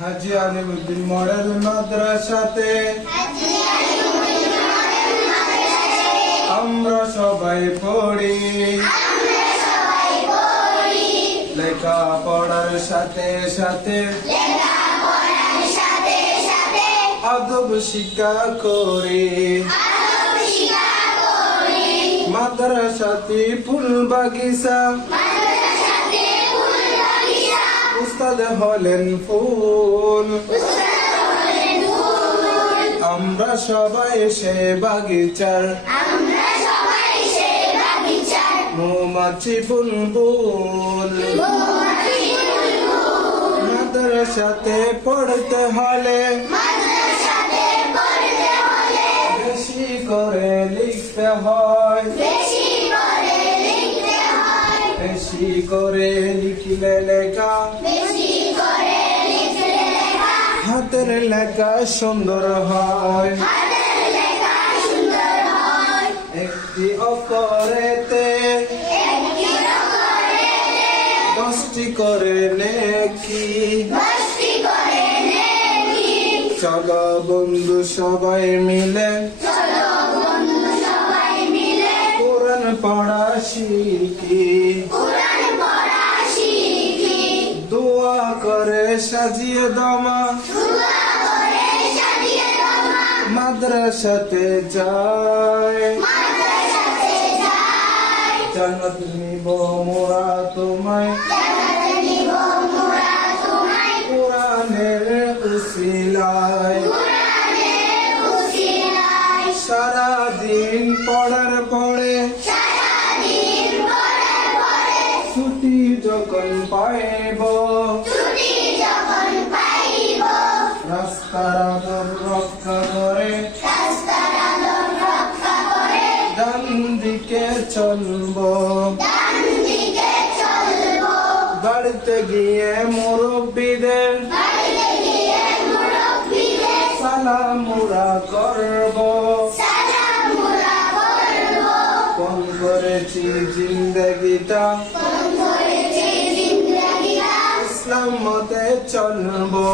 হাজী Alimuddin model মাদ্রাসাতে আমরা সবাই পড়ি লেখাপড়ার সাথে সাথে আদব শিক্ষা করি মাদ্রাসাতে ফুল বাগিচা উস্তাদ হলেন ফুল আমরা সবাই সে বাগিচার মৌমাছি বুলবুল মাদ্রাসাতে পড়তে হলে বেশি করে লিখতে হয় বেশি করে লিখলে লেখা হাতের লেখা সুন্দর হয় একটি অক্ষরেতে 10টি করে নেকি চলো বন্ধু সবাই মিলে কোরআন পড়া শিখি দোয়া করে সাজিয়ে দমা মাদ্রাসাতে যায় জান্নাত নিব মোরা তোমায় কোরআনের উসিলায় সারাদিন পড়ার পরে ছুটি যখন পাইব রাস্তার আদর রক্ষা করে ডান দিকে চলবো বাড়িতে গিয়ে মুরব্বীদের সালাম মুরা করবো কোন করেছি জিন্দগিটা ইসলাম মতে চলবো